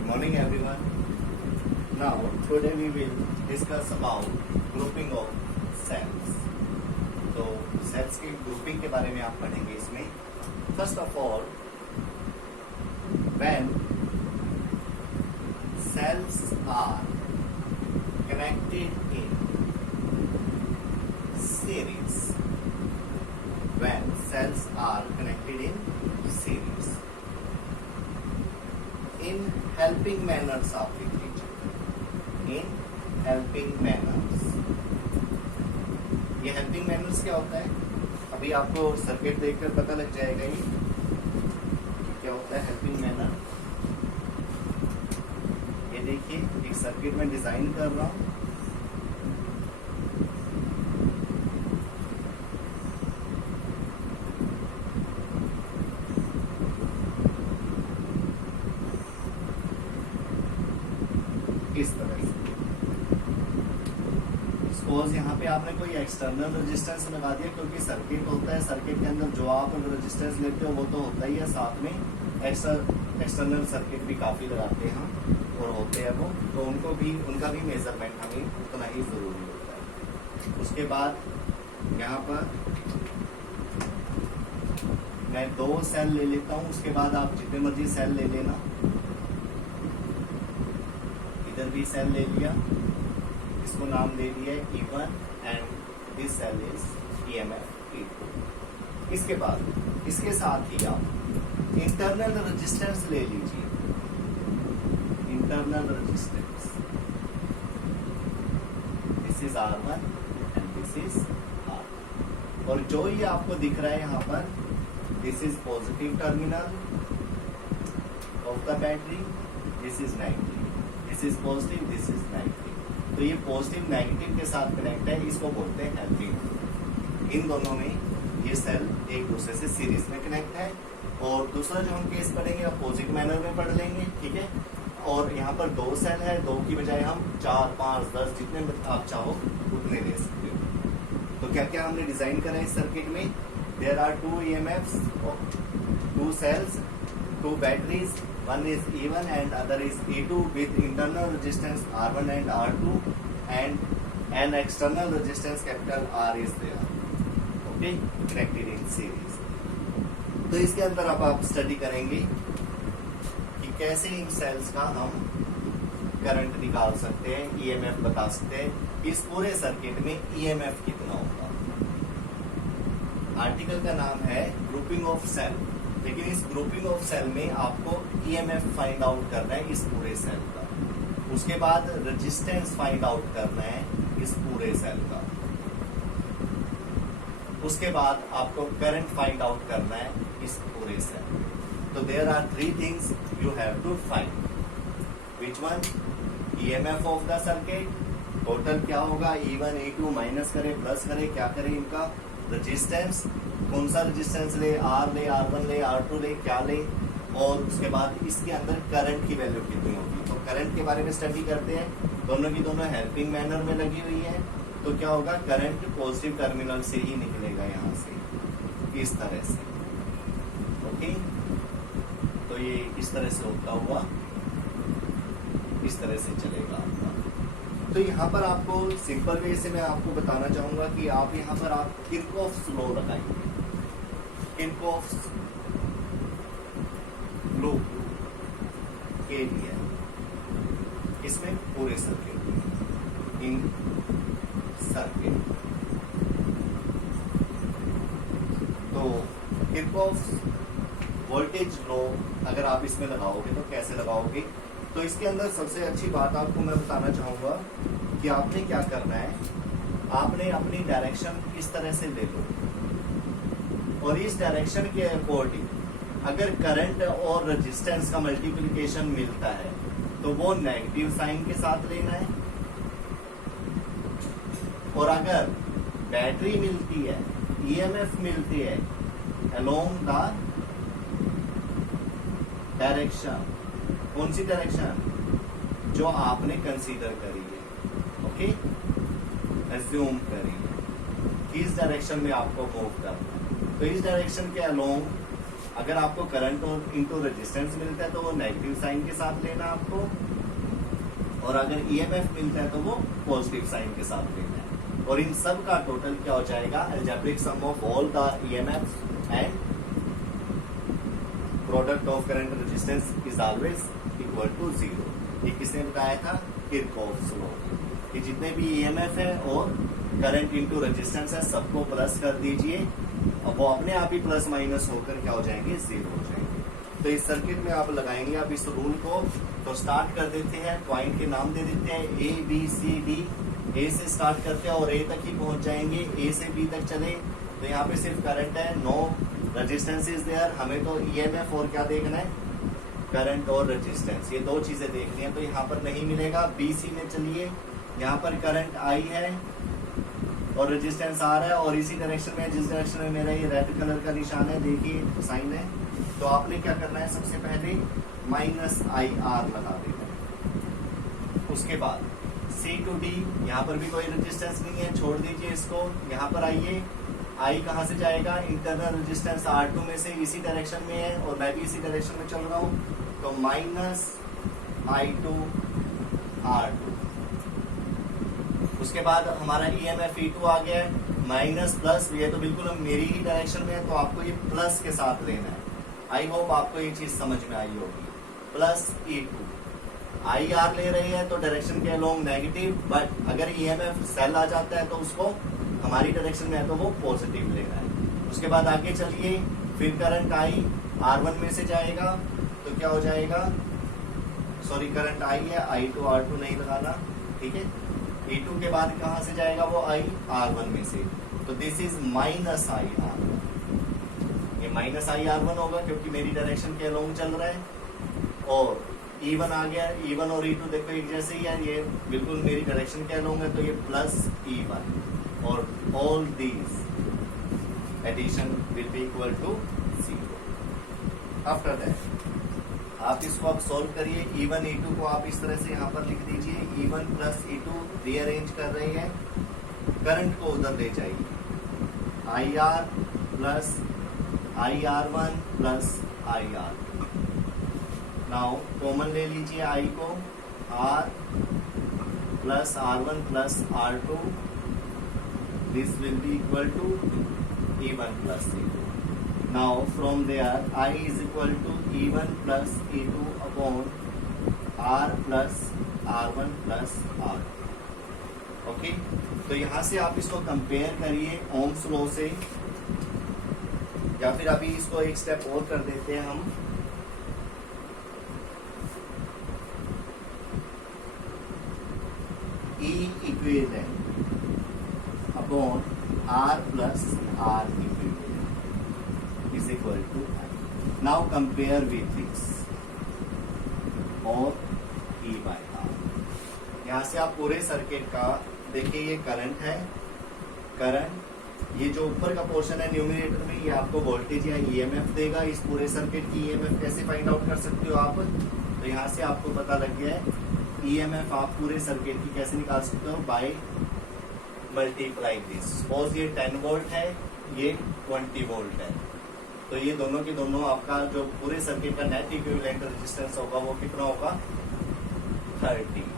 Good morning everyone. Now today we will discuss about grouping of cells. तो sales की grouping के बारे में आप पढ़ेंगे इसमें. First of all, when cells are connected in series, when cells are connected in series, in helping manners आप लिख लीजिए. in helping manners. ये हेल्पिंग मैनर्स क्या होता है? अभी आपको सर्किट देखकर पता लग जाएगा ये क्या होता है हेल्पिंग मैनर. ये देखिए, एक सर्किट में डिजाइन कर रहा हूं. इस तरह से सपोज यहाँ पे आपने कोई एक्सटर्नल रेजिस्टेंस लगा दिया, क्योंकि सर्किट होता है, सर्किट के अंदर जो आप रेजिस्टेंस लेते हो वो तो होता ही है, साथ में एक्सटर्नल सर्किट भी काफी लगाते हैं और होते हैं वो, तो उनका भी मेजरमेंट हमें उतना ही जरूरी होता है. उसके बाद यहाँ पर मैं 2 सेल ले लेता हूँ. उसके बाद आप जितने मर्जी सेल ले लेना. इधर भी सेल ले लिया, इसको नाम दे दिया E1 and this cell is EMF E2. इसके बाद इसके साथ ही आप इंटरनल रेजिस्टेंस ले लीजिए. Internal resistance, this is R1 and this is R. और जो ये आपको दिख रहा है यहाँ पर, this is positive terminal of the battery, this is negative. This is positive, this is negative. तो ये पॉजिटिव नेगेटिव के साथ कनेक्ट है, इसको बोलते हैं हेल्पिंग. इन दोनों में ये सेल एक दूसरे से सीरीज में कनेक्ट है. और दूसरा जो हम केस पढ़ेंगे अपोजिट मैनर में पढ़ लेंगे, ठीक है. और यहाँ पर 2 सेल है, 2 की बजाय हम 4, 5, 10 जितने आप चाहो उतने ले सकते हो. तो क्या क्या हमने डिजाइन करा है इस सर्किट में? There are 2 EMFs, 2 cells, 2 batteries. One is E1 and other is E2 with internal resistance R1 and R2 and an external resistance capital R is there. Okay, connected in series. तो इसके अंदर अब आप study करेंगे कि कैसे इन sales का हम करंट निकाल सकते हैं, EMF बता सकते हैं. इस पूरे सर्किट में EMF कितना होगा. आर्टिकल का नाम है ग्रुपिंग ऑफ सेल, लेकिन इस ग्रुपिंग ऑफ सेल में आपको EMF फाइंड आउट करना है इस पूरे सेल का. उसके बाद रेजिस्टेंस फाइंड आउट करना है इस पूरे सेल का. उसके बाद आपको करंट फाइंड आउट करना है इस पूरे सेल. तो there are 3 things you have to find. Which one? EMF of the circuit, total क्या होगा, E1 E2 माइनस करे प्लस करे, क्या करे इनका. रेजिस्टेंस, कौन सा रेजिस्टेंस ले, R ले, R1 ले, R2 ले, क्या ले. और उसके बाद इसके अंदर करंट की वैल्यू कितनी होगी. तो करंट के बारे में स्टडी करते हैं. दोनों की दोनों हेल्पिंग मैनर में लगी हुई है. तो क्या होगा, करंट पॉजिटिव टर्मिनल से ही निकलेगा यहाँ से, इस तरह से. ओके, तो ये इस तरह से होता हुआ इस तरह से चलेगा आपका. तो यहाँ पर आपको सिंपल वे से मैं आपको बताना चाहूंगा कि आप यहाँ पर आप किरचॉफ्स लॉ लगाइए. किरचॉफ्स लॉ के लिए इसमें पूरे सर्किट, इन सर्किट. तो किरचॉफ्स वोल्टेज लॉ अगर आप इसमें लगाओगे तो कैसे लगाओगे. तो इसके अंदर सबसे अच्छी बात आपको मैं बताना चाहूंगा कि आपने क्या करना है. आपने अपनी डायरेक्शन इस तरह से ले लो, और इस डायरेक्शन के अकॉर्डिंग अगर करंट और रेजिस्टेंस का मल्टीप्लिकेशन मिलता है तो वो नेगेटिव साइन के साथ लेना है. और अगर बैटरी मिलती है, EMF मिलती है अलोंग द डायरेक्शन, कौन सी डायरेक्शन जो आपने कंसीडर करी है. ओके, एज्यूम करिए कि इस डायरेक्शन में आपको मूव करना है. तो इस डायरेक्शन के अलोंग अगर आपको करंट और इनटू रेजिस्टेंस मिलता है तो वो नेगेटिव साइन के साथ लेना आपको, और अगर ईएमएफ मिलता है तो वो पॉजिटिव साइन के साथ लेना है। और इन सब का टोटल क्या हो जाएगा, algebraic sum of all the EMF and product of current resistance is always equal to 0। ये किसने बताया था, किरचॉफ्स लॉ। कि जितने भी ईएमएफ है और करंट इनटू रेजिस्टेंस है सबको प्लस कर दीजिए, अब वो अपने आप ही प्लस माइनस होकर क्या हो जाएंगे, 0 हो जाएंगे। तो इस सर्किट में आप लगाएंगे आप इस रूल को। तो स्टार्ट कर देते हैं, पॉइंट के नाम दे देते हैं ए बी सी डी। ए से स्टार्ट करते हैं और ए तक ही पहुंच जाएंगे, ए से बी तक चले तो यहाँ पे सिर्फ करंट है, नो रेजिस्टेंस इज देयर। हमें तो ईएमएफ और क्या देखना है, करंट और रेजिस्टेंस, ये दो चीजें देखनी है, तो यहाँ पर नहीं मिलेगा। बी सी में चलिए, यहाँ पर करंट आई है और रेजिस्टेंस आर है, और इसी डायरेक्शन में जिस डायरेक्शन में मेरा ये रेड कलर का निशान है, देखिए साइन है, तो आपने क्या करना है, सबसे पहले माइनस आई आर लगा देना है। उसके बाद सी टू डी, यहाँ पर भी कोई रेजिस्टेंस नहीं है, छोड़ दीजिए इसको। यहाँ पर आइए, आई कहाँ से जाएगा, इंटरनल रेजिस्टेंस R2 में से इसी डायरेक्शन में है और मैं भी इसी डायरेक्शन में चल रहा हूँ, तो माइनस I2 R2। उसके बाद हमारा EMF E2 आ गया है, माइनस प्लस, ये तो बिल्कुल मेरी ही डायरेक्शन में है तो आपको ये प्लस के साथ लेना है। आई होप आपको ये चीज समझ में आई होगी। प्लस E2, आई आर ले रही है तो डायरेक्शन के अलोंग नेगेटिव, बट अगर EMF सेल आ जाता है तो उसको हमारी डायरेक्शन में है तो वो पॉजिटिव लेना है। उसके बाद आगे चलिए, फिर करंट आई R1 में से जाएगा तो क्या हो जाएगा, सॉरी करंट आई है, I2 R2 नहीं लगाना, ठीक है। E2 के बाद कहाँ से जाएगा वो आई, R1 में से, तो this is minus I R1। ये माइनस आई R1 होगा क्योंकि मेरी डायरेक्शन के अलोंग चल रहा है। और E1 आ गया, E1 और E2 देखो एक जैसे ही है, ये बिल्कुल मेरी डायरेक्शन के अलोंग है तो ये प्लस E1, और all these addition will be equal to 0। After that आप इसको अब सॉल्व करिए। E1 E2 को आप इस तरह से यहाँ पर लिख दीजिए, E1 प्लस E2 रीअरेंज कर रहे हैं, करंट को उधर ले जाइए, IR plus IR1 plus IR2। Now common ले लीजिए I को, R plus R1 plus R2, this will be equal to E1 plus E2. Now from there I is equal to E1 plus E2 upon R plus R1 plus R2. Okay, तो यहाँ से आप इसको compare करिए ohms law से, या फिर अभी इसको एक स्टेप और कर देते हैं हम। E equivalent upon R plus R equivalent is equal to I. Now compare with this और E by R। यहाँ से आप पूरे सर्किट का देखिए, ये करंट है, करंट ये जो ऊपर का पोर्शन है न्यूमरेटर में, ये आपको वोल्टेज या EMF देगा। इस पूरे सर्किट की EMF कैसे फाइंड आउट कर सकते हो आप, तो यहाँ से आपको पता लग गया है EMF आप पूरे सर्किट की कैसे निकाल सकते हो, बाय मल्टीप्लाई दिस। सपोज ये 10 वोल्ट है, ये 20 वोल्ट है, तो ये दोनों के दोनों आपका जो पूरे सर्किट का नेट इक्विवेलेंट रेजिस्टेंस होगा वो कितना होगा, 30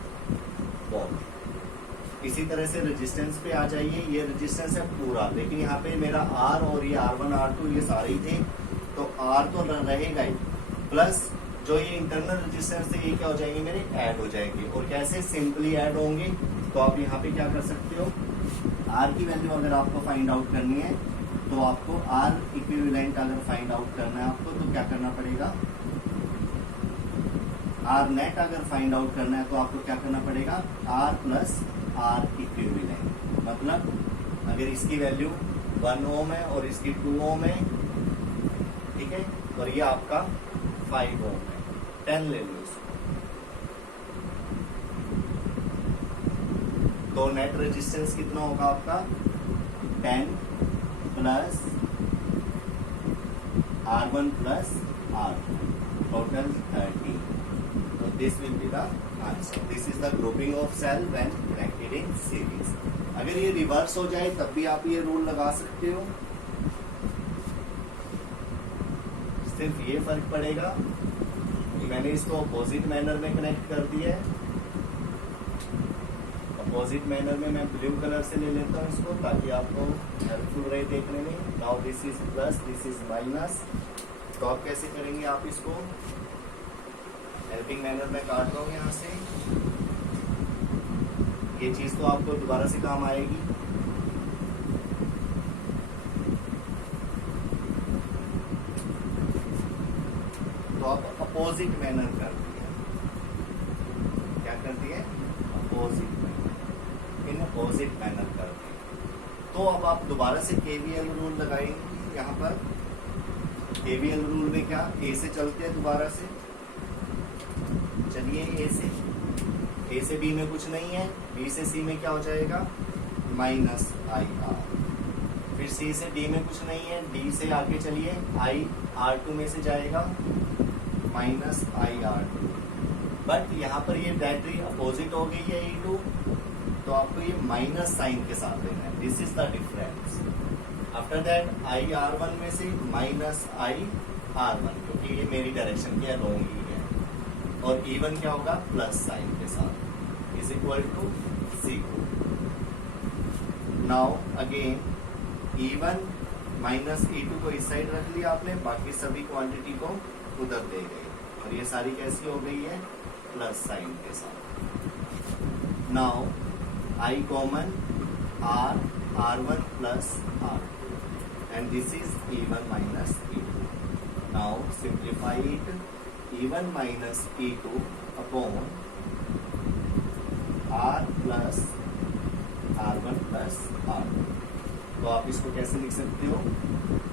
वोल्ट। इसी तरह से रेजिस्टेंस पे आ जाइए, ये रेजिस्टेंस है पूरा, लेकिन यहाँ पे मेरा R और ये R1 R2 ये सारे ही थे, तो R तो रहेगा ही, प्लस जो ये इंटरनल रेजिस्टेंस है ये क्या हो जाएंगे, मेरे ऐड हो जाएंगे। और कैसे, सिंपली ऐड होंगे। तो आप यहाँ पे क्या कर सकते हो, R की वैल्यू अगर आपको फाइंड आउट करनी है तो आपको R इक्विवेलेंट अगर फाइंड आउट करना है आपको, तो क्या करना पड़ेगा, R नेट अगर फाइंड आउट करना है तो आपको क्या करना पड़ेगा, R प्लस R इक्विवेलेंट। मतलब अगर इसकी वैल्यू 1 ओम है और इसकी 2 ओम है, ठीक है, और ये आपका 5 ओम है, 10 ले लो इसको, तो नेट रेजिस्टेंस कितना होगा आपका, 10 plus R1 plus R2, total 30। तो this will be the answer. This is the grouping of cell when connected in series. अगर ये रिवर्स हो जाए तब भी आप ये रूल लगा सकते हो। सिर्फ ये फर्क पड़ेगा कि मैंने इसको अपोजिट मैनर में कनेक्ट कर दिया है। अपोजिट मैनर में मैं ब्लू कलर से ले लेता हूँ इसको, ताकि आपको हेल्पफुल रहे देखने में। Now this is plus, this is minus. तो आप कैसे करेंगे, आप इसको हेल्पिंग मैनर में काट रहा हूँ यहाँ से। ये चीज तो आपको दोबारा से काम आएगी। तो आप अपोजिट मैनर कर दिए। क्या कर दिए? Opposite manner, in opposite manner कर दिए। तो अब आप दोबारा से केवीएल रूल लगाएंगे यहाँ पर। केवीएल रूल में क्या, ए से चलते हैं दोबारा से। चलिए ए से बी में कुछ नहीं है, बी से सी में क्या हो जाएगा, माइनस आई आर। फिर सी से डी में कुछ नहीं है, डी से आगे चलिए, आई आर टू में से जाएगा minus I R two. But यहाँ पर ये बैटरी अपोजिट हो गई है ई टू, तो आपको ये माइनस साइन के साथ लेना है। This is the difference. After that I R one में से माइनस आई आर वन, क्योंकि ये मेरी डायरेक्शन की अलोंग ही है। और E1 क्या होगा, प्लस साइन के साथ, is equal to C2। Now again E1 minus E2 को इस साइड रख लिया आपने, बाकी सभी क्वांटिटी को उधर दे गए, और ये सारी कैसी हो गई है, प्लस साइन के साथ। Now I common R1 plus R2 and this is E1 minus E2। Now simplify it, E1 minus E2 upon R plus R1 plus R2। तो आप इसको कैसे लिख सकते हो,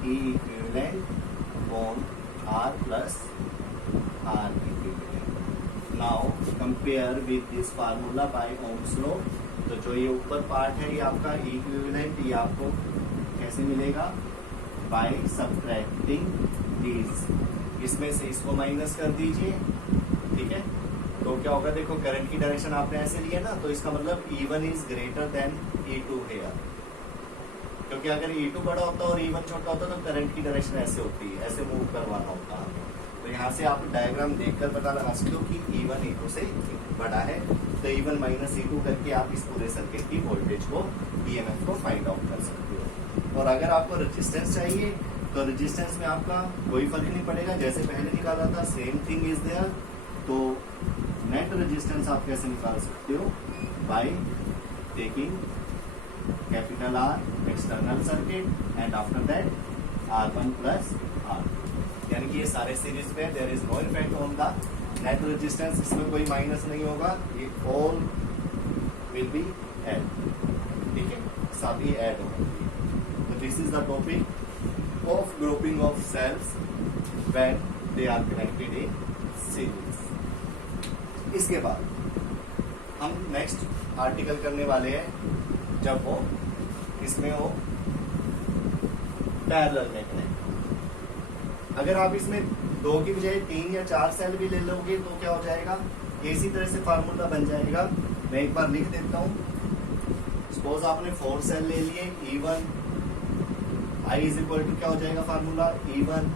E equivalent upon R plus R equivalent. Now compare with this formula by Ohm's law. तो जो ये ऊपर पार्ट है ये आपका E इक्विवेलेंट, ये आपको कैसे मिलेगा, बाय सब्ट्रैक्टिंग दीज। इसमें से इसको माइनस कर दीजिए, ठीक है। तो क्या होगा, देखो करंट की डायरेक्शन आपने ऐसे लिया ना, तो इसका मतलब E1 is greater than E2 है, क्योंकि अगर E2 बड़ा होता और E1 छोटा होता तो करंट की डायरेक्शन ऐसे होती है, ऐसे मूव करवाना होता। तो यहाँ से आप डायग्राम देखकर पता लगा सकते हो कि E1 E2 से बड़ा है। तो E1 माइनस E2 करके आप इस पूरे सर्किट की वोल्टेज को, EMF को फाइंड आउट कर सकते हो। और अगर आपको रेजिस्टेंस चाहिए तो रेजिस्टेंस में आपका कोई फर्क नहीं पड़ेगा, जैसे पहले निकाला था सेम थिंग इज देयर। तो नेट रेजिस्टेंस आप कैसे निकाल सकते हो, by taking capital R external circuit and after that R1 plus R2, यानी कि ये सारे सीरीज में there is no effect on the net resistance, इसमें कोई माइनस नहीं होगा, ये ऑल विल बी ऐड, ठीक है, सभी ऐड होंगे। तो this is the topic of grouping of cells when they are connected in series। इसके बाद हम नेक्स्ट आर्टिकल करने वाले हैं जब वो इसमें हो पैरेलल में कनेक्ट। अगर आप इसमें 2 की बजाय 3 या 4 सेल भी ले लोगे तो क्या हो जाएगा, इसी तरह से फार्मूला बन जाएगा। मैं एक बार लिख देता हूँ। सपोज आपने 4 सेल ले लिए, E1 I is equal to क्या हो जाएगा formula, E1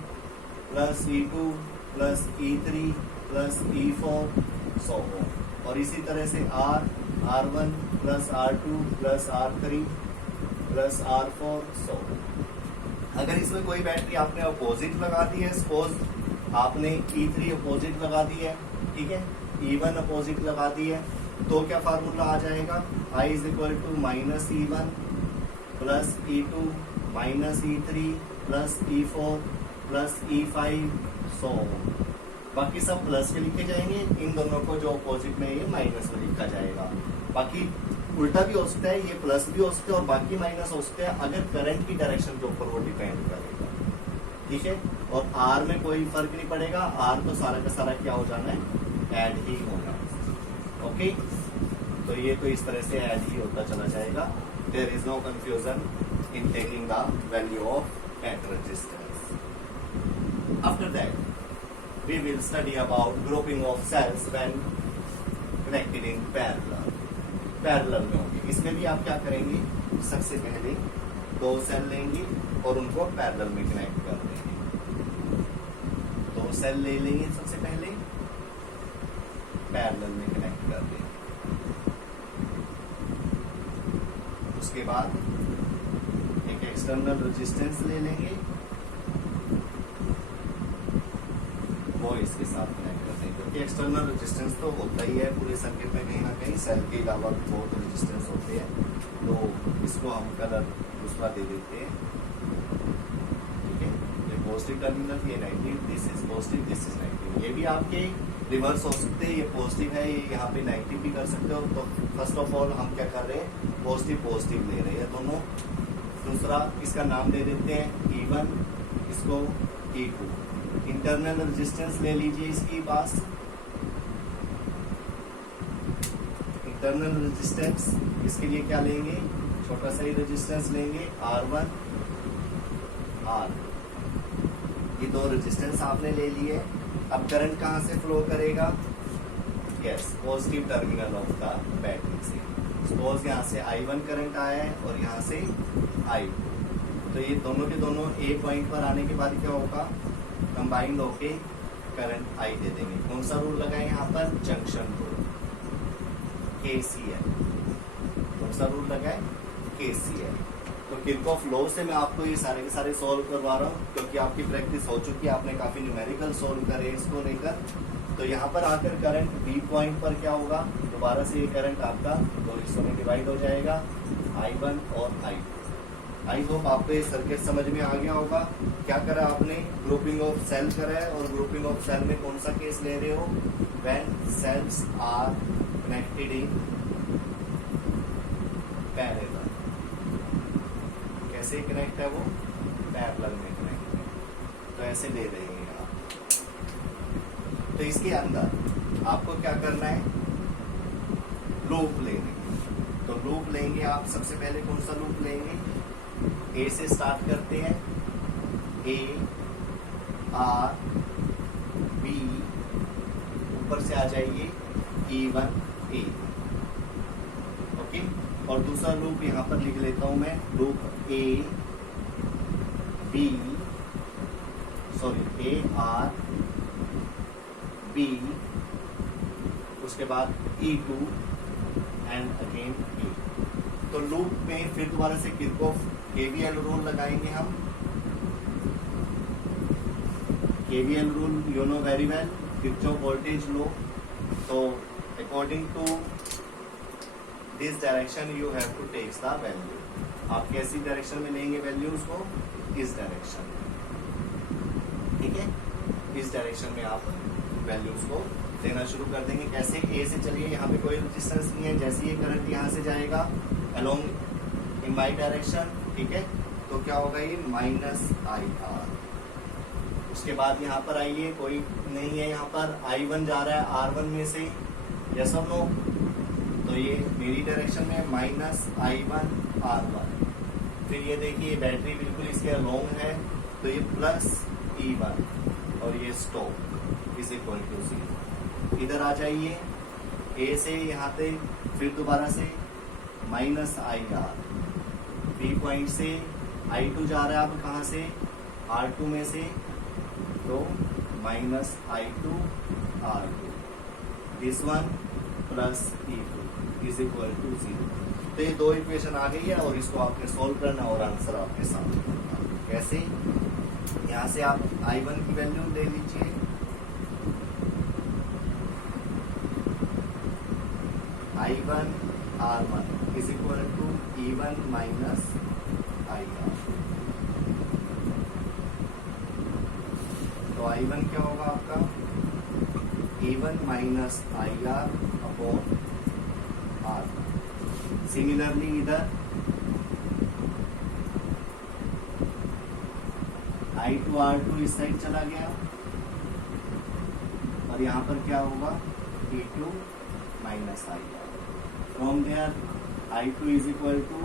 plus E2 plus E3 plus E4 so on. और इसी तरह से R1 plus R2 plus R3 plus R4 so on. अगर इसमें कोई बैटरी आपने अपोजिट लगा दी है, सपोज आपने E3 अपोजिट लगा दी है, ठीक है, E1 अपोजिट लगा दी है, तो क्या फार्मूला आ जाएगा, I is equal to minus E1 plus E2 minus E3 plus E4 plus E5 so on. बाकी सब प्लस के लिखे जाएंगे, इन दोनों को जो अपोजिट में ये माइनस में लिखा जाएगा। बाकी उल्टा भी हो सकता है, ये प्लस भी हो सकता है और बाकी माइनस हो सकता है, अगर करंट की डायरेक्शन के ऊपर वो डिपेंड करेगा, ठीक है। और R में कोई फर्क नहीं पड़ेगा, R तो सारा का सारा क्या हो जाना है, ऐड ही होना है, ओके। तो ये तो इस तरह से ऐड ही होता चला जाएगा। There is no confusion in taking the value of net resistance. After that, we will study about grouping of cells when connected in parallel. Parallel में होंगे, इसमें भी आप क्या करेंगे, सबसे पहले 2 सेल लेंगे और उनको पैरेलल में कनेक्ट कर देंगे। सेल ले लेंगे सबसे पहले, पैरेलल में कनेक्ट कर देंगे। उसके बाद एक एक्सटर्नल रेजिस्टेंस ले लेंगे, वो इसके साथ कनेक्ट कर देंगे, क्योंकि एक्सटर्नल रेजिस्टेंस तो होता ही है पूरे सर्किट में, कहीं ना कहीं सेल के अलावा बहुत रेजिस्टेंस होते हैं, तो इसको हम कलर दूसरा दे देते हैं। ठीक है, ये पॉजिटिव टर्मिनल, ये negative, this is positive, this is negative. ये भी आपके रिवर्स हो सकते हैं, ये पॉजिटिव है, ये यहाँ पे नेगेटिव भी कर सकते हो। तो फर्स्ट ऑफ ऑल हम क्या कर रहे हैं, पॉजिटिव पॉजिटिव ले रहे हैं दोनों। दूसरा इसका नाम दे देते हैं E1, इसको E2। इंटरनल रेजिस्टेंस ले लीजिए इसकी पास, इंटरनल रेजिस्टेंस इसके लिए क्या लेंगे, छोटा सा ही रेजिस्टेंस लेंगे, R1 R। ये दो रेजिस्टेंस आपने ले लिए। अब करंट कहाँ से फ्लो करेगा, yes, positive terminal of the battery से। सपोज यहाँ से I1 करंट आया है और यहाँ से I2, तो ये दोनों के दोनों एक पॉइंट पर आने के बाद क्या होगा, कंबाइंड होके करंट I दे देंगे। कौन सा रूल लगाए यहाँ पर, जंक्शन रूल, KCL। कौन सा रूल लगाए, KCL। तो किरचॉफ लॉ से मैं आपको ये सारे के सारे सॉल्व करवा रहा हूँ, क्योंकि आपकी प्रैक्टिस हो चुकी है, आपने काफी न्यूमेरिकल सॉल्व करे इसको लेकर। तो यहाँ पर आकर करंट B पॉइंट पर क्या होगा, दोबारा से ये करंट आपका दो हिस्सों में डिवाइड हो जाएगा, I1 और I2। आई होप आपको ये सर्किट समझ में आ गया होगा। क्या करा आपने, ग्रुपिंग ऑफ सेल करा है, और ग्रुपिंग ऑफ सेल में कौन सा केस ले रहे हो, when cells are connected in parallel. कैसे कनेक्ट है वो, पैरेलल में कनेक्ट है, तो ऐसे ले रहे हैं आप। तो इसके अंदर आपको क्या करना है, लूप लेंगे। तो लूप लेंगे आप, सबसे पहले कौन सा लूप लेंगे, ए से स्टार्ट करते हैं, A R B, ऊपर से आ जाइए E1 A। ओके, और दूसरा लूप यहाँ पर लिख लेता हूं मैं, लूप A R B, उसके बाद E2 एंड अगेन E। तो लूप में फिर दोबारा से किरचॉफ KVL रूल लगाएंगे हम। KVL rule you know very well, Kirchhoff voltage law. तो according to this direction you have to take the value. आप कैसी डायरेक्शन में लेंगे वैल्यूज को, इस डायरेक्शन में। ठीक है, इस डायरेक्शन में आप वैल्यूज को देना शुरू कर देंगे। कैसे, ए से चलिए, यहाँ पे कोई रेजिस्टेंस नहीं है, जैसे ये करंट यहाँ से जाएगा अलोंग इन वाई डायरेक्शन, ठीक है, तो क्या होगा, ये -IR। उसके बाद यहाँ पर आइए, कोई नहीं है यहाँ पर, I1 जा रहा है R1 में से, यस और नो, तो ये मेरी डायरेक्शन में -I1 R1। फिर ये देखिए बैटरी बिल्कुल इसके अलोंग है, तो ये +E1 और ये स्टॉप इज इक्वल टू 0। इधर आ जाइए, ए से यहाँ पे फिर दोबारा से -IR, B पॉइंट से I2 जा रहा है, अब कहाँ से, R2 में से, तो -I2 R2, this one plus E2 is equal to 0। तो ये दो इक्वेशन आ गई है, और इसको आपने सॉल्व करना और आंसर आपके सामने। कैसे, यहाँ से आप I1 की वैल्यू ले लीजिए, I1 R1 is equal to E1 -IR। तो I1 क्या होगा आपका, E1 -IR upon R। Similarly इधर I2 R2 इस साइड चला गया, और यहाँ पर क्या होगा, E2 -IR। From there I2 is equal to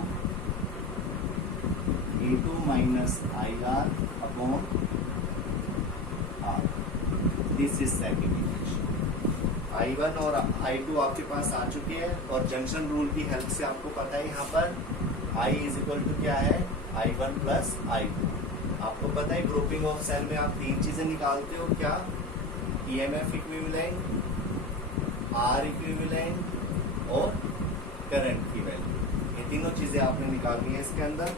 E2 -IR upon R। This is second equation. I1 और I2 आपके पास आ चुके हैं, और जंक्शन रूल की हेल्प से आपको पता है यहाँ पर I इज इक्वल टू क्या है, I1 + I2। आपको पता है ग्रुपिंग ऑफ सेल में आप तीन चीजें निकालते हो, क्या, EMF इक्विवेलेंट, R इक्विवेलेंट और करंट की वैल्यू, ये तीनों चीजें आपने निकालनी है इसके अंदर।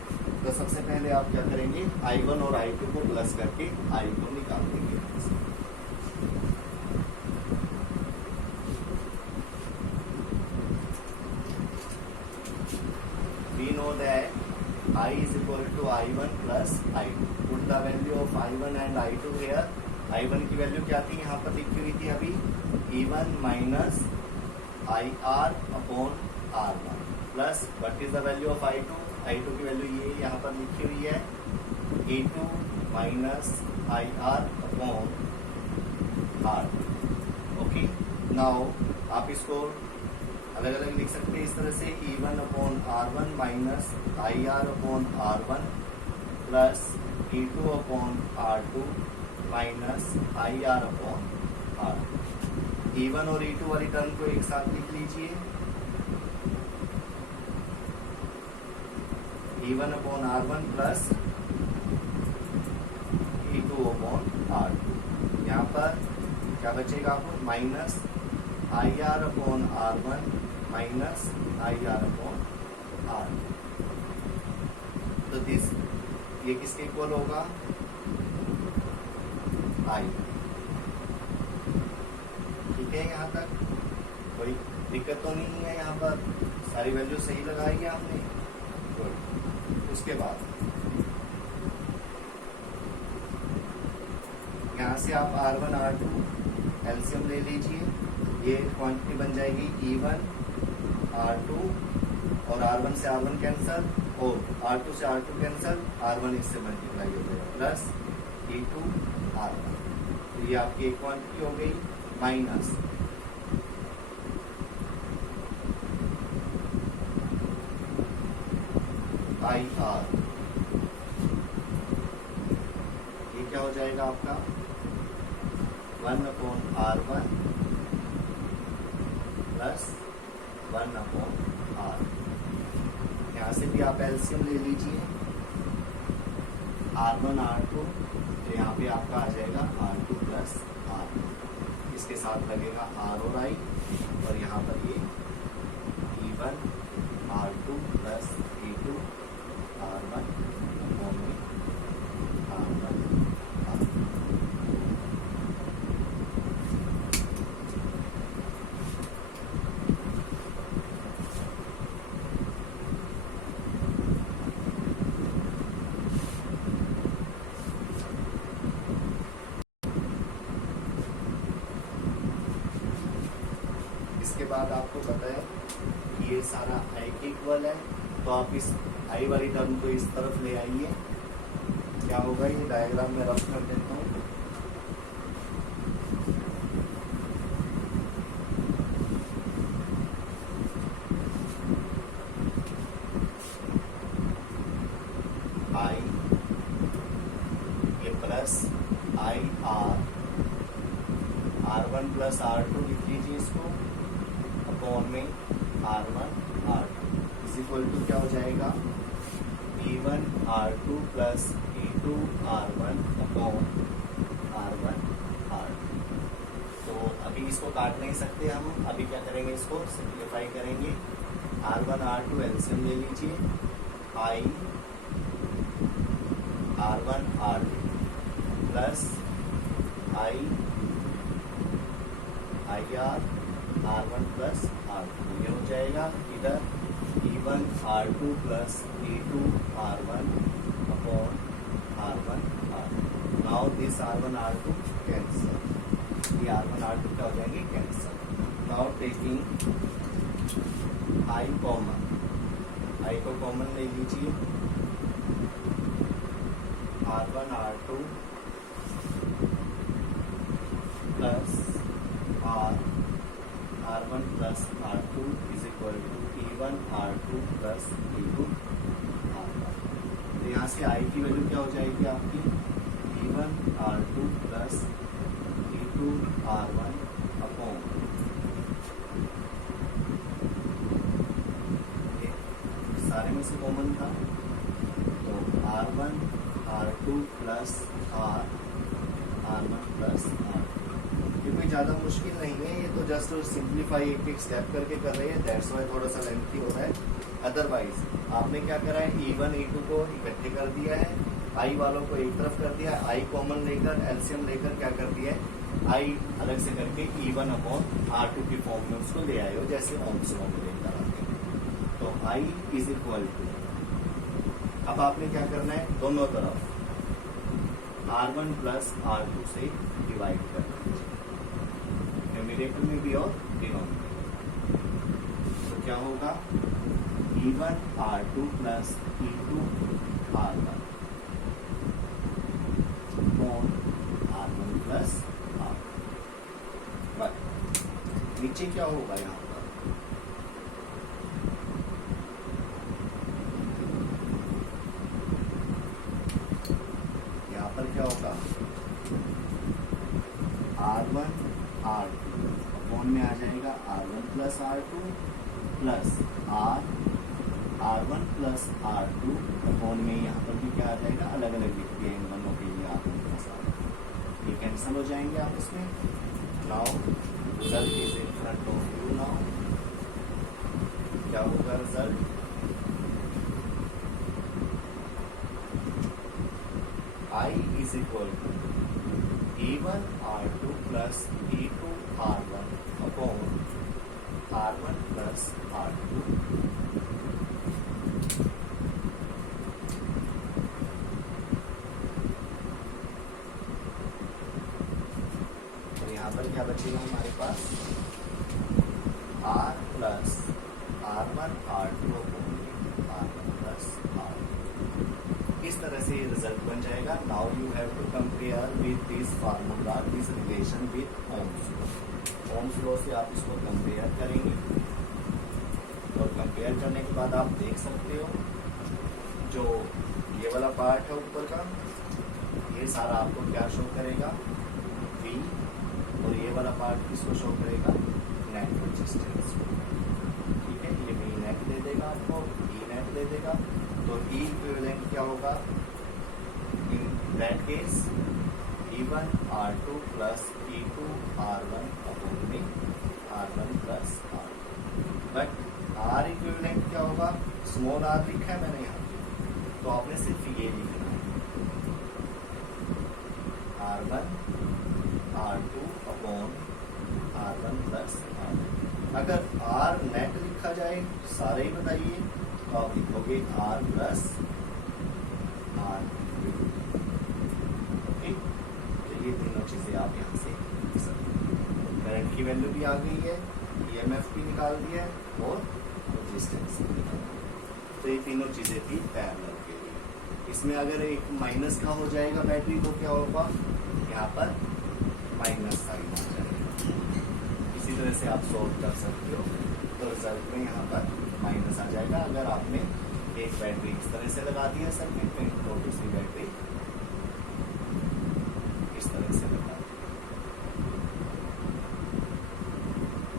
तो सबसे पहले आप क्या करेंगे, I1 और I2 को प्लस करके I को निकाल देंगे। We know that I is equal to I1 plus I2. Put the value of I1 and I2 here. I1 की वैल्यू क्या थी, यहाँ पर लिखी हुई थी अभी, E1 minus IR upon R1 plus what is the value of I2, I2 की वैल्यू ये यहाँ पर लिखी हुई है, E2 minus IR upon R2। Okay, now आप इसको अलग अलग लिख सकते हैं इस तरह से, E1 upon R1 minus IR upon R1 plus E2 upon R2 minus IR upon R2। E1 और E2 वाली टर्म को एक साथ लिख लीजिए, E1 upon R1 plus E2 upon R2। यहाँ पर क्या बचेगा आपको, minus IR upon R1 minus IR upon R2। तो दिस ये किसके इक्वल होगा, I। ठीक है, यहाँ तक कोई दिक्कत तो नहीं है, यहाँ पर सारी वैल्यू सही लगाई है आपने। गुड। उसके बाद यहाँ से आप R1 R2 एलसीएम ले लीजिए, ये क्वांटिटी बन जाएगी E1 R2 और R1 से R1 कैंसल और R2 से R2 कैंसल, R1 इससे मल्टीप्लाई हो जाएगा प्लस E2 R1। तो ये आपकी एक क्वांटिटी हो गई, माइनस IR, ये क्या हो जाएगा आपका 1 upon R1 plus 1 upon R। यहाँ से भी आप एलसीएम ले लीजिए, R1 R2, तो यहाँ पे आपका आ जाएगा R2 प्लस R। इसके साथ लगेगा R और I, और यहाँ पर ये E1 R2 plus E2 R1 upon में R1 R। इसके बाद आपको पता है कि ये सारा I के इक्वल है, तो आप इस I वाली टर्म को इस तरफ ले आइए। क्या होगा, ये डायग्राम में रफ कर देता हूँ। I ये plus IR, R1 plus R2 लिख लीजिए इसको, अपॉन में R1 R2 is equal to क्या हो जाएगा, E1 R2 plus E2 R1 upon R1 R2। तो अभी इसको काट नहीं सकते हम, अभी क्या करेंगे, इसको सिंप्लीफाई करेंगे। R1 R2 एलसीएम ले लीजिए, I R1 R2 plus I IR R1 plus R2, ये हो जाएगा इधर E1 R2 plus E2 R1 upon R1 R2। Now this R1 R2 cancel, ये R1 R2 क्या हो जाएंगे, cancel. Now taking I common, I को कॉमन ले लीजिए, R1 R2 plus R1 plus R2 is equal to E1 R2 plus E2 R1। तो यहाँ से I की वैल्यू क्या हो जाएगी आपकी, E1 R2 plus E2 R1 upon, सारे में से कॉमन था, तो R1 R2 plus R1 plus R2, ये कोई ज़्यादा मुश्किल नहीं है, ये तो जस्ट सिंप्लीफाई एक एक स्टेप करके कर रही है, दैट्स वाई थोड़ा सा लेंथी हो रहा है। अदरवाइज आपने क्या करा है, E1 E2 को इकट्ठे कर दिया है, आई वालों को एक तरफ कर दिया, आई कॉमन लेकर एलसीएम लेकर क्या कर दिया है, आई अलग से करके E1 अपॉन R2 की फॉर्म में उसको ले आए हो, जैसे ओम्स लॉ में लेकर आते हैं। तो I इज इक्वल टू, अब आपने क्या करना है, दोनों तरफ R1 प्लस R2 से डिवाइड करना है, न्यूमरेटर में भी और डिनोमिनेटर। तो क्या होगा, E1 R2 plus E2 R1 upon R1 plus R2। नीचे क्या होगा, यहाँ पर क्या होगा, R1 R2 अपॉन में आ जाएगा R1 plus R2 plus R1 plus R2 upon में यहाँ पर भी क्या आ जाएगा, अलग अलग लिख दिया इन दोनों के लिए R1 प्लस R2, ये कैंसिल हो जाएंगे आपस में। Now result is in front of you. Now क्या होगा result, I is equal to E1 R2 plus E2 R1 upon R1 plus R2 तो यहाँ पर क्या बचेगा हमारे पास, R plus R1 R2 upon R1 plus R2। इस तरह से ये रिजल्ट बन जाएगा। Now you have to compare with this formula, this relation with Ohm's law. Ohm's law से आप इसको कंपेयर करेंगे और कंपेयर करने के बाद आप देख सकते हो जो ये वाला पार्ट है ऊपर का, ये सारा आपको क्या शो करेगा, V, और ये वाला पार्ट किसको शो करेगा, नेट रेजिस्टेंस। ठीक है, ये V नेट दे देगा आपको, E नेट दे देगा। तो E इक्विवेलेंट क्या होगा, in that case E1 R2 plus E2 R1 upon में R1 plus R2। But R equivalent क्या होगा, स्मॉल r लिखा है मैंने यहाँ, तो आपने सिर्फ ये लिखना है, R1 R2 upon R1 plus R2। अगर R नेट लिखा जाए, सारे ही बताइए, तो आप लिखोगे R प्लस R। ओके, तो ये तीनों चीजें आप यहाँ से लिख सकते हैं। करंट की वैल्यू भी आ गई है, EMF भी निकाल दिया है और रेजिस्टेंस भी निकाल दिया। तो ये तीनों चीजें थी पैरेलल के लिए। इसमें अगर एक माइनस का हो जाएगा बैटरी तो क्या होगा, यहाँ पर माइनस साइन आ जाएगा। इसी तरह से आप सॉल्व कर सकते हो, तो रिजल्ट में यहाँ पर माइनस आ जाएगा। अगर आपने एक बैटरी इस तरह से लगा दी है सर्किट में, तो दूसरी बैटरी इस तरह से लगा दी।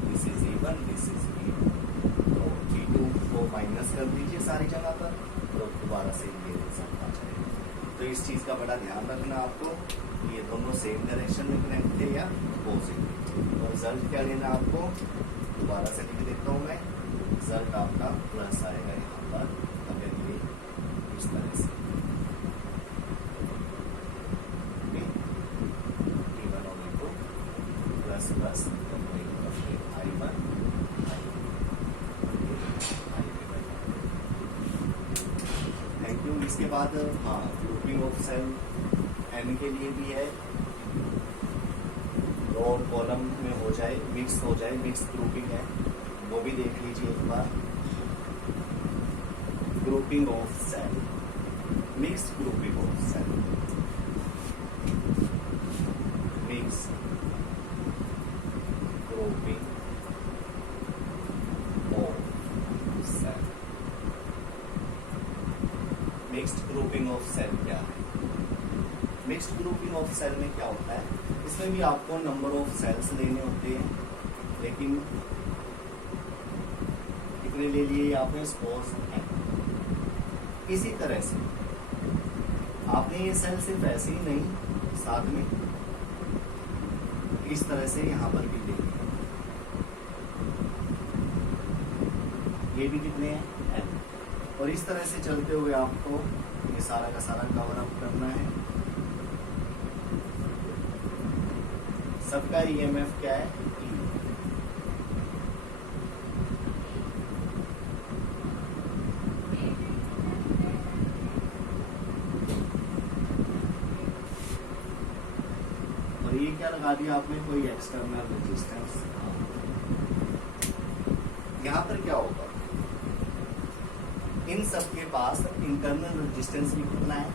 This is E1, this is E2। तो E2 को माइनस कर दीजिए सारी जगह पर, तो दोबारा से ये रिजल्ट आ जाएगा। तो इस चीज का बड़ा ध्यान रखना आपको, ये दोनों सेम डायरेक्शन में कनेक्ट थे या अपोजिट। तो रिजल्ट क्या लेना आपको, दोबारा से लिख देता हूँ मैं, रिजल्ट आपका प्लस आएगा यहाँ पर, अगर ये इस तरह से E1 और E2 plus plus I1 thank you. इसके बाद हाँ, ग्रुपिंग ऑफ सेल N के लिए भी है, रो और कॉलम में हो जाए, मिक्स हो जाए, मिक्स ग्रुपिंग है, वो भी देख लीजिए एक बार। Grouping of cell, mix grouping of cell, mix grouping of cell. Mixed grouping of cell क्या है, मिक्स्ड ग्रुपिंग ऑफ सेल में क्या होता है, इसमें भी आपको नंबर ऑफ सेल्स लेने होते हैं, लेकिन कितने ले लिए आपने, सपोज है। इसी तरह से आपने ये सेल सिर्फ ऐसे ही नहीं, साथ में इस तरह से यहाँ पर भी लेंगे, ये भी कितने हैं n, और इस तरह से चलते हुए आपको ये सारा का सारा कवर अप करना है। सबका ईएमएफ क्या है, E। और ये क्या लगा दिया आपने, कोई एक्सटर्नल रेजिस्टेंस। यहाँ पर क्या होगा, इन सबके पास इंटरनल रेजिस्टेंस भी कितना है,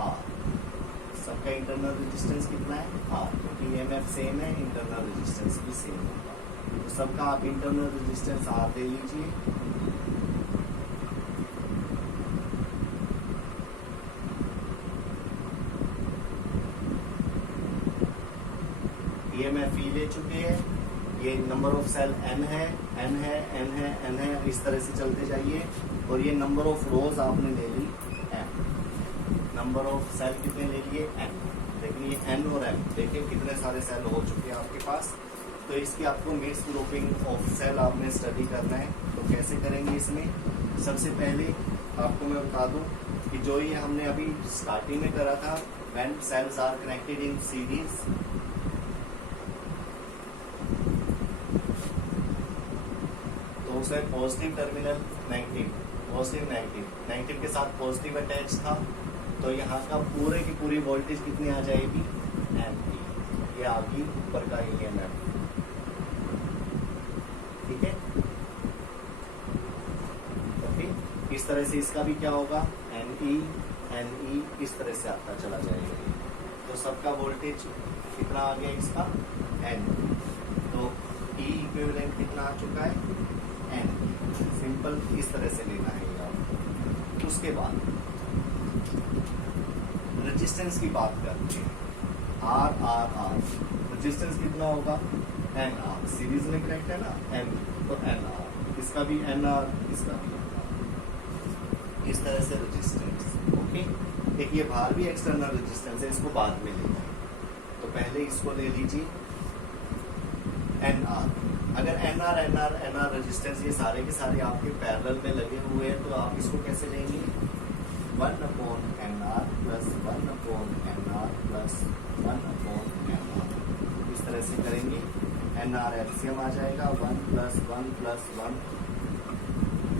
R। सबका इंटरनल रेजिस्टेंस कितना है, R, क्योंकि ईएमएफ सेम है, इंटरनल रेजिस्टेंस भी सेम होगा। तो सबका आप इंटरनल रेजिस्टेंस R दे लीजिए। ईएमएफ E ले चुके हैं, ये नंबर ऑफ सेल n है, n है, n है, n है, इस तरह से चलते जाइए। और ये नंबर ऑफ रोज आपने ले ली m, नंबर ऑफ सेल कितने ले लिए n, लेकिन ये n और m देखिए कितने सारे सेल हो चुके हैं आपके पास। तो इसकी आपको मिक्स ग्रुपिंग ऑफ सेल आपने स्टडी करना है। तो कैसे करेंगे इसमें, सबसे पहले आपको मैं बता दूं कि जो ये हमने अभी स्टार्टिंग में करा था, when cells are connected in series, तो उसमें positive terminal negative, positive negative, negative के साथ पॉजिटिव अटैच था, तो यहाँ का पूरे की पूरी वोल्टेज कितनी आ जाएगी, एम्पी। ये आपकी ऊपर का ईएमएफ, ठीक है। ओके, इस तरह से इसका भी क्या होगा, एनई, एनई, इस तरह से आता चला जाएगा। तो सबका वोल्टेज कितना आ गया इसका, एन। तो ई इक्विवेलेंट कितना आ चुका है, एन। सिंपल इस तरह से लेना है आप। उसके बाद रेजिस्टेंस की बात करते हैं, आर आर आर, रेजिस्टेंस कितना होगा, एन आर, सीरीज में कनेक्ट है ना एन, तो एन आर, इसका भी एन आर, इसका भी एन आर, इस तरह से रेजिस्टेंस। ओके, एक ये बाहर भी एक्सटर्नल रेजिस्टेंस है, इसको बाद में लेना है। तो पहले इसको ले लीजिए एन आर। अगर N R N R N R resistance ये सारे के सारे आपके पैरेलल में लगे हुए हैं, तो आप इसको कैसे लेंगे, 1/NR plus 1/NR plus 1/NR, इस तरह से करेंगे। NR एलसीएम आ जाएगा 1 प्लस 1 प्लस 1,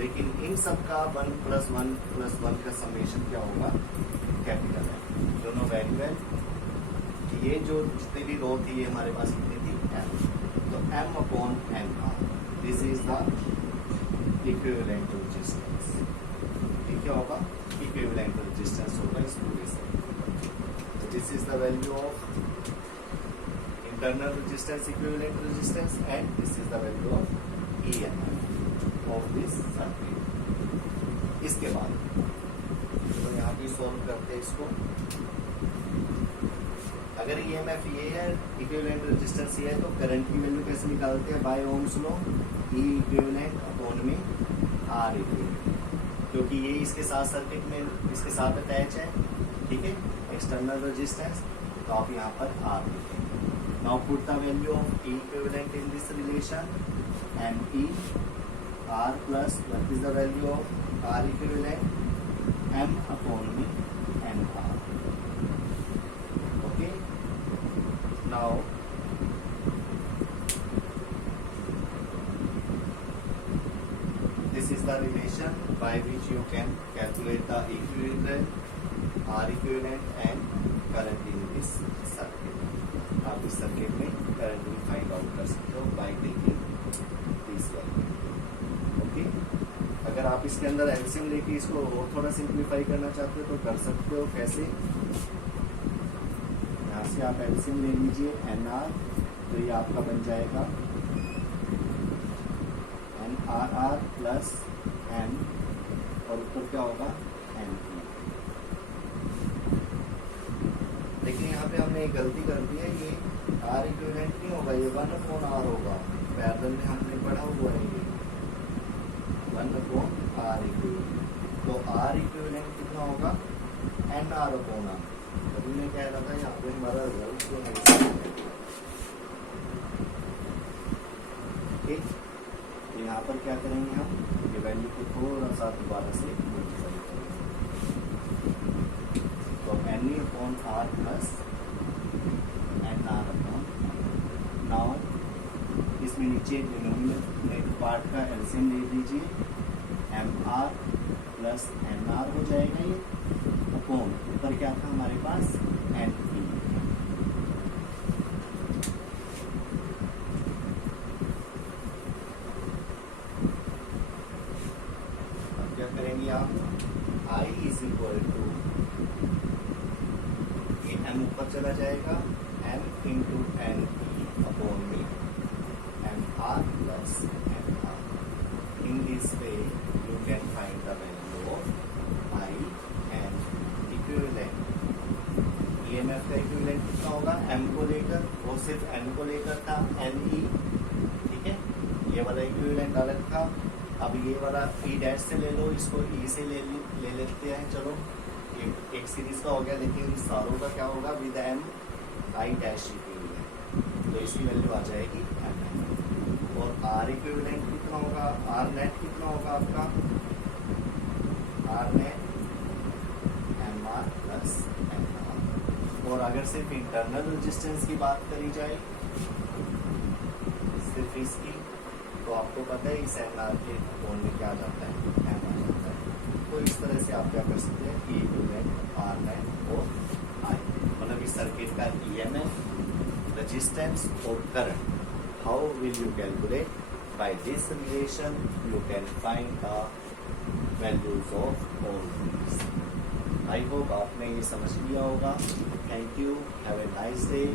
लेकिन इन सब का 1 प्लस 1 प्लस 1 का समेशन क्या होगा, कैपिटल है। दोनों वेरी वेल, ये जो जितनी भी रो थी ये हमारे पास कितनी थी, M। तो M/NR, this is the equivalent resistance. ये क्या होगा, इक्विवेलेंट रेजिस्टेंस होगा इस पूरे से। This is the value of internal resistance, equivalent resistance, and this is the value of EMF of this circuit. इसके बाद तो यहाँ पे सॉल्व करते हैं इसको। अगर ईएमएफ ये है, इक्विवेलेंट रेजिस्टेंस ये है, तो करंट की वैल्यू कैसे निकालते हैं, बाय ओम्स लॉ, ई इक्विवेलेंट अपॉन में आर इक्विवेलेंट, क्योंकि ये इसके साथ सर्किट में इसके साथ अटैच है, ठीक है, एक्सटर्नल रेजिस्टेंस। तो आप यहाँ पर आर लिखेंगे। Now put the value of E equivalent in this relation, and E R plus what is the value of R equivalent, M upon में N R. Okay, now this is the relation by which you can calculate the equivalent, R equivalent and current in this circuit. आप इस circuit में current भी find out कर सकते हो by taking this value. Okay, अगर आप इसके अंदर एलसीएम लेके इसको और थोड़ा सिंप्लीफाई करना चाहते हो तो कर सकते हो। कैसे, यहाँ से आप एलसीएम ले लीजिए NR, तो ये आपका बन जाएगा NRR प्लस N, और ऊपर क्या होगा NP। लेकिन यहाँ पे हमने एक गलती कर दी है, ये R इक्विवेलेंट नहीं होगा, ये 1/R होगा। पैरेलल में हमने पढ़ा हुआ है ये 1/R इक्विवेलेंट। तो R इक्विवेलेंट कितना होगा, NR/R। तभी मैं कह रहा था यहाँ पे हमारा रिजल्ट जो है ओके, तो यहाँ पर क्या करेंगे हम, ये वैल्यू को थोड़ा सा दोबारा से मल्टीप्लाई करेंगे, तो N E upon R plus N R upon, now इसमें नीचे डिनोमिनेटर पार्ट का एलसीएम ले लीजिए, M R plus N R हो जाएगा ये, अपॉन ऊपर क्या था हमारे पास एन ई। अब क्या करेंगे आप, आई इज इक्वल टू, ये एम ऊपर चला जाएगा, M into N E upon में M R plus M R. In this way you can find the value of I and equivalent। EMF का इक्विवेलेंट कितना होगा, M को लेकर, वो सिर्फ N को लेकर था, NE, ठीक है, ये वाला इक्विवेलेंट अलग था। अब ये वाला E डैश से ले लो, इसको E से ले लेते हैं, चलो एक सीरीज का हो गया, लेकिन सारों का क्या होगा, with M I dash equivalent, तो इसकी वैल्यू आ जाएगी M। और R इक्विवेलेंट कितना होगा, R नेट कितना होगा आपका, R net M R plus M R. और अगर सिर्फ इंटरनल रेजिस्टेंस की बात करी जाए, सिर्फ इसकी, तो आपको पता है इस एम आर के फोन में क्या जाता है, एम आ जाता है। तो इस तरह से आप क्या कर सकते हैं, E इक्विवेलेंट आर नेट और I, मतलब इस सर्किट का EMF, रेजिस्टेंस और current. How will you calculate? By this relation, you can find the values of all these. I hope आपने ये समझ लिया होगा। Thank you. Have a nice day.